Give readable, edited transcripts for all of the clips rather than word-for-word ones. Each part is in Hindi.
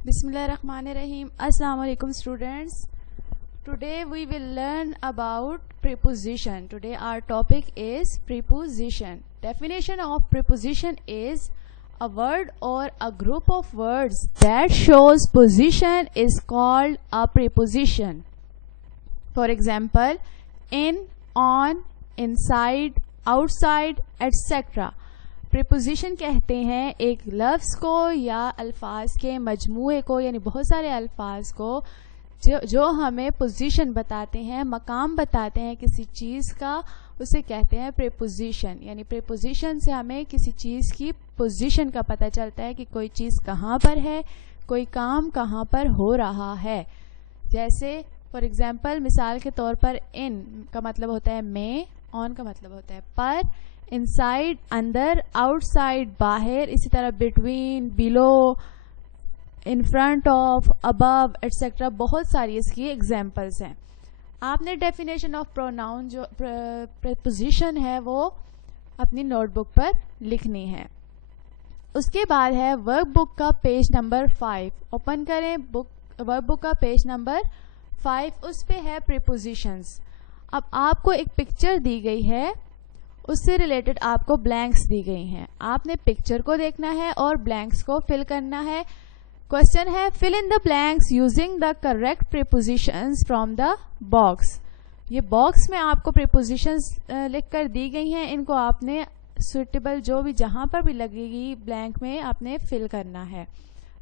Bismillahirrahmanirrahim. Assalamu alaikum students. Today we will learn about preposition. Today our topic is preposition. Definition of preposition is a word or a group of words that shows position is called a preposition. For example, in, on, inside, outside, etc. Preposition कहते हैं एक लफ्ज़ को या अल्फाज के मजमूए को, यानी बहुत सारे अल्फाज को जो हमें पोजीशन बताते हैं, मकाम बताते हैं किसी चीज़ का, उसे कहते हैं प्रीपोजिशन. यानी प्रीपोजिशन से हमें किसी चीज़ की पोजीशन का पता चलता है कि कोई चीज़ कहाँ पर है, कोई काम कहाँ पर हो रहा है. जैसे फॉर एग्जाम्पल, मिसाल के तौर पर इन का मतलब होता है में, ऑन का मतलब होता है पर, इनसाइड अंदर, आउटसाइड बाहर, इसी तरह between, below, in front of, above etcetera. बहुत सारी इसकी एग्जांपल्स हैं. आपने डेफिनेशन ऑफ प्रोनाउन जो प्रीपोजिशन है वो अपनी नोटबुक पर लिखनी है. उसके बाद है वर्कबुक का पेज नंबर 5. ओपन करें वर्कबुक का पेज नंबर 5. उस पे है प्रीपोजिशंस. अब आपको एक पिक्चर दी गई है, उससे रिलेटेड आपको ब्लैंक्स दी गई हैं. आपने पिक्चर को देखना है और ब्लैंक्स को फिल करना है. क्वेश्चन है fill in the blanks using the correct prepositions from the box. ये बॉक्स में आपको प्रीपोजिशंस लिखकर दी गई हैं. इनको आपने सुटेबल जो भी जहां पर भी लगेगी ब्लैंक में आपने फिल करना है.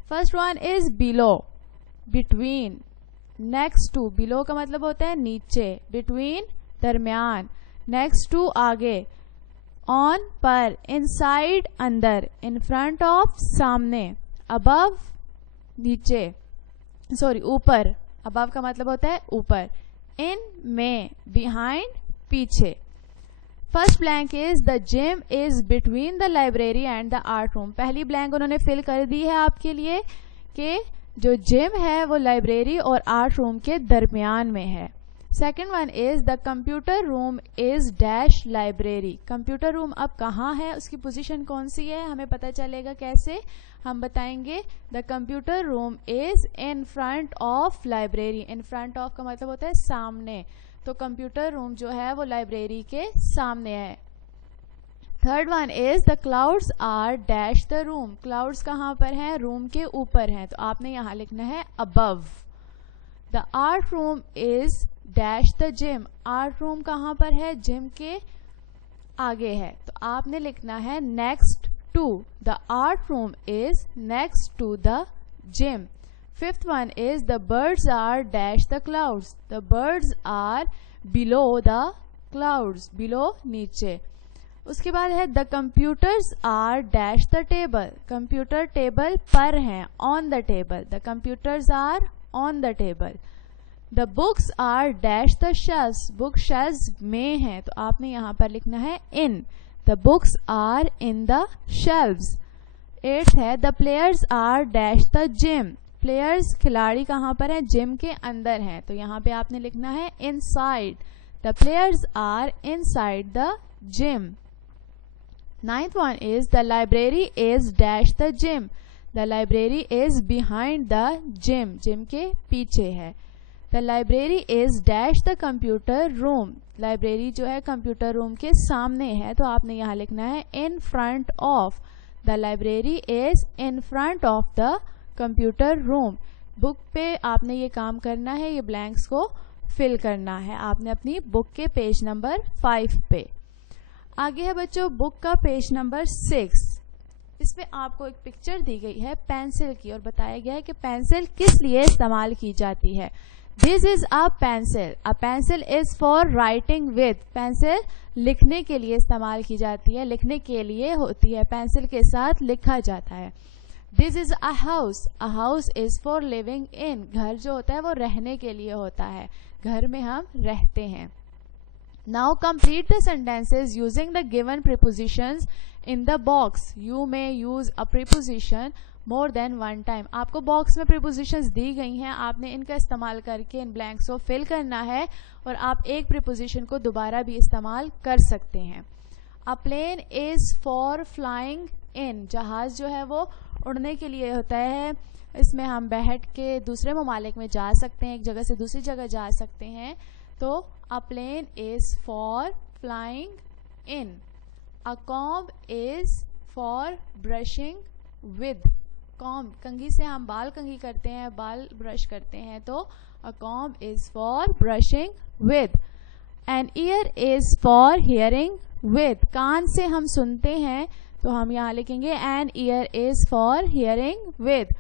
First one is below, between, next to. Below का मतलब होता है नीचे, बिटवीन दरमियान, नेक्स्ट टू आगे, ऑन पर, इनसाइड अंदर, इन फ्रंट ऑफ सामने, अबव नीचे, सॉरी ऊपर, अबव का मतलब होता है ऊपर, इन में, बिहाइंड पीछे. First blank is the gym is between the library and the art room. पहली ब्लैंक उन्होंने फिल कर दी है आपके लिए कि जो जिम है वो लाइब्रेरी और आर्ट रूम के दरमियान में है. Second one is the computer room is dash library. Computer room अब कहाँ है, उसकी पोजीशन कौन सी है, हमें पता चलेगा कैसे. हम बताएंगे the computer room is in front of library. In front of का मतलब होता है सामने, तो कंप्यूटर रूम जो है वो लाइब्रेरी के सामने है. Third one is the clouds are dash the room. Clouds कहाँ पर हैं, रूम के ऊपर हैं, तो आपने यहाँ लिखना है above. The art room is dash the gym. Art room कहाँ पर है, जिम के आगे है, तो आपने लिखना है next to. The art room is next to the gym. Fifth one is the birds are dash the clouds. The birds are below the clouds. Below नीचे. उसके बाद है the computers are dash the table. Computer table पर हैं, on the table. The computers are on the table. The books are dash the shelves. Book shelves में हैं, तो आपने यहाँ पर लिखना है इन. The books are in the shelves. Eighth है the players are dash the gym. Players खिलाड़ी कहाँ पर है, जिम के अंदर हैं, तो यहाँ पे आपने लिखना है inside. The players are inside the gym. Ninth one is the library is dash the gym. The library is behind the gym. Gym के पीछे है. The library is dash the computer room. Library जो है कंप्यूटर रूम के सामने है, तो आपने यहाँ लिखना है इन front of. The library is in front of the computer room. Book पे आपने ये काम करना है, ये ब्लैंक्स को फिल करना है आपने अपनी बुक के पेज नंबर 5 पे. आगे है बच्चों बुक का पेज नंबर 6. इसमें आपको एक पिक्चर दी गई है पेंसिल की और बताया गया है कि पेंसिल किस लिए इस्तेमाल की जाती है. This is a pencil. A pencil is for writing with. Pencil लिखने के लिए इस्तेमाल की जाती है, लिखने के लिए होती है, पेंसिल के साथ लिखा जाता है. This is a house. A house is for living in. घर जो होता है वो रहने के लिए होता है, घर में हम रहते हैं. Now complete the sentences using the given prepositions in the box. You may use a preposition more than one time. आपको बॉक्स में prepositions दी गई हैं, आपने इनका इस्तेमाल करके इन ब्लैंक्स को फिल करना है और आप एक preposition को दोबारा भी इस्तेमाल कर सकते हैं. A plane is for flying in. जहाज जो है वो उड़ने के लिए होता है, इसमें हम बैठ के दूसरे ममालिक में जा सकते हैं, एक जगह से दूसरी जगह जा सकते हैं। तो a plane is for flying in, a comb is for brushing with, comb कंघी से हम बाल कंघी करते हैं, बाल ब्रश करते हैं, तो a comb is for brushing with. An ear is for hearing with, कान से हम सुनते हैं, तो हम यहाँ लिखेंगे an ear is for hearing with.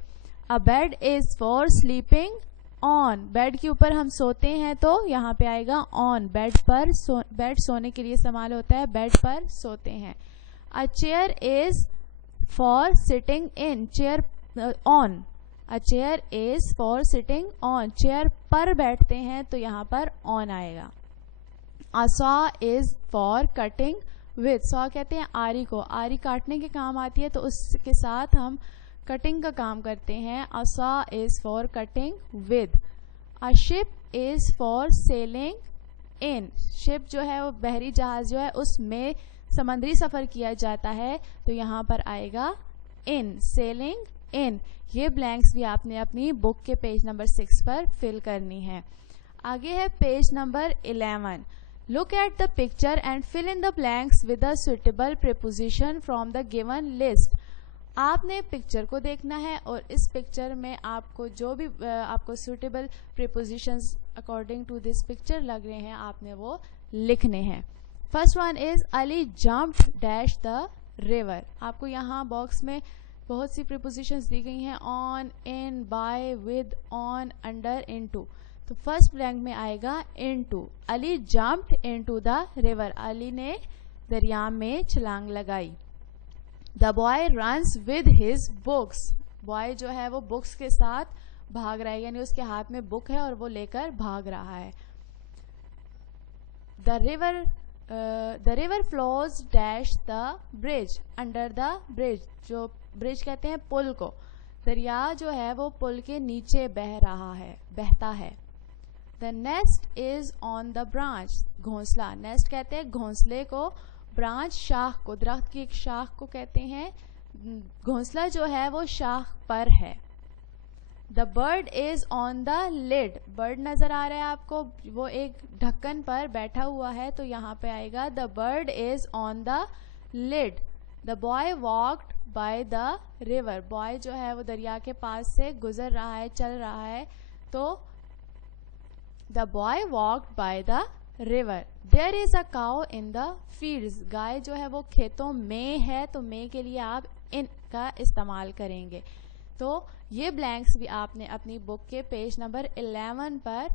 A bed is for sleeping on, bed के ऊपर हम सोते हैं तो यहाँ पे आएगा ऑन, बेड पर बेड सोने के लिए इस्तेमाल होता है, बेड पर सोते हैं। A chair is for sitting in, chair on, a chair is for sitting on, chair पर बैठते हैं तो यहाँ पर ऑन आएगा। A saw is for cutting with, saw कहते हैं आरी को, आरी काटने के काम आती है तो उसके साथ हम कटिंग का काम करते हैं। अ saw is for cutting with. A ship is for selling in, ship जो है वो बहरी जहाज जो है उसमें समंदरी सफ़र किया जाता है, तो यहाँ पर आएगा इन, सेलिंग इन। ये ब्लैंक्स भी आपने अपनी बुक के पेज नंबर 6 पर फिल करनी है। आगे है page number 11। Look at the picture and fill in the blanks with a suitable preposition from the given list. आपने पिक्चर को देखना है और इस पिक्चर में आपको जो भी आपको suitable prepositions according to this picture लग रहे हैं आपने वो लिखने हैं। First one is Ali jumped dash the river। आपको यहाँ बॉक्स में बहुत सी prepositions दी गई हैं, on, in, by, with, on, under, into। तो फर्स्ट ब्लैंक में आएगा into. Ali jumped into the river, Ali ने दरिया में छलांग लगाई। The boy runs with his books, boy जो है वो बुक्स के साथ भाग रहा है, यानी उसके हाथ में बुक है और वो लेकर भाग रहा है। The river flows dash the bridge, under the bridge, जो ब्रिज कहते हैं पुल को, दरिया जो है वो पुल के नीचे बह रहा है, बहता है। The nest is on the branch, घोंसला, नेस्ट कहते हैं घोंसले को, ब्रांच शाख को, दरख्त की एक शाख को कहते हैं, घोंसला जो है वो शाख पर है। The bird is on the lid, bird नजर आ रहा है आपको, वो एक ढक्कन पर बैठा हुआ है, तो यहाँ पे आएगा The bird is on the lid। The boy walked by the river, boy जो है वो दरिया के पास से गुजर रहा है, चल रहा है, तो The boy walked by the river. There is a cow in the fields. गाय जो है वो खेतों में है, तो में के लिए आप इन का इस्तेमाल करेंगे। तो ये ब्लैंक्स भी आपने अपनी बुक के पेज नंबर 11 पर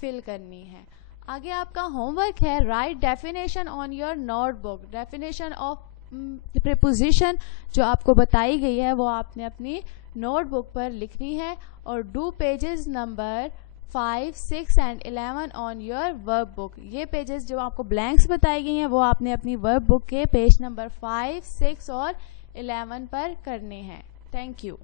फिल करनी है। आगे आपका होमवर्क है, right definition on your notebook. Definition of preposition जो आपको बताई गई है वो आपने अपनी नोटबुक पर लिखनी है, और do pages number 5, 6 and 11 on your verb book. ये पेजेस जो आपको ब्लैंक्स बताई गई हैं वो आपने अपनी वर्ब बुक के पेज नंबर 5, 6 और 11 पर करने हैं। Thank you.